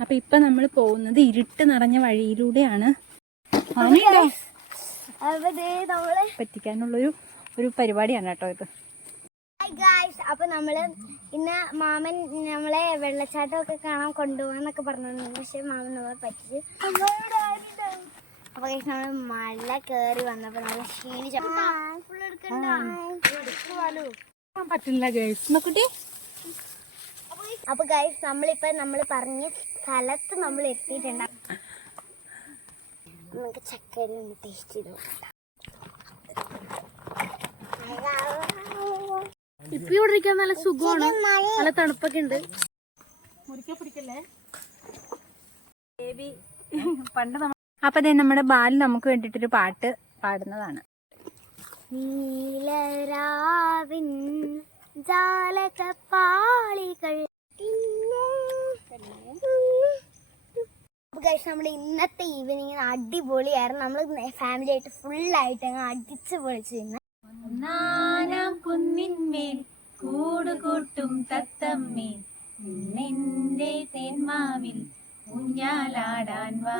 അപ്പൊ ഇപ്പൊ നമ്മൾ പോകുന്നത് ഇരുട്ട് നിറഞ്ഞ വഴിയിലൂടെയാണ്. പറ്റിക്കാനുള്ള പറ്റിക്കാനുള്ളൊരു ഒരു പരിപാടിയാണ് കേട്ടോ ഇത്. ഹായ് ഗായ്സ് അപ്പൊ നമ്മൾ ഇന്ന് മാമൻ നമ്മളെ വെള്ളച്ചാട്ടം ഒക്കെ കാണാൻ കൊണ്ടുപോകാന്നൊക്കെ പറഞ്ഞു പക്ഷെ മാമൻ നമ്മളെ പറ്റിച്ചു അപ്പൊ നമ്മൾ മഴ കേറി വന്നപ്പോ നല്ല ക്ഷീണിച്ചു പറ്റില്ല ഗൈസ് നോക്കട്ടെ അപ്പൊ ഗൈസ് നമ്മളിപ്പോ നമ്മൾ പറഞ്ഞ സ്ഥലത്ത് നമ്മൾ എത്തിയിട്ടുണ്ട്. നമുക്ക് ചക്കരി ഒന്ന് ടേസ്റ്റ് ചെയ്ത് ഇപ്പൊ ഇവിടെ ഇരിക്കാൻ നല്ല സുഖമാണ്. നല്ല തണുപ്പൊക്കെ ഉണ്ട്. പണ്ട് നമ്മൾ അപ്പൊ ദേ നമ്മുടെ ബാൽ നമുക്ക് വേണ്ടിട്ടൊരു പാട്ട് പാടുന്നതാണ്. നീലരാവിൻ ജാലകപ്പാളികൾ ഇന്നത്തെ ഈവനിങ് അടിപൊളിയായിരുന്നു. നമ്മൾ ഫാമിലി ആയിട്ട് ഫുൾ ആയിട്ട് അങ്ങ് അടിച്ചു പൊളിച്ചു ഇന്ന് നാനാം കുന്നിന്മേൽ കൂടുകൂട്ടും തത്തമ്മേ നിന്നെന്റെ തേന്മാവിൽ ഊഞ്ഞാലാടാൻ വാ.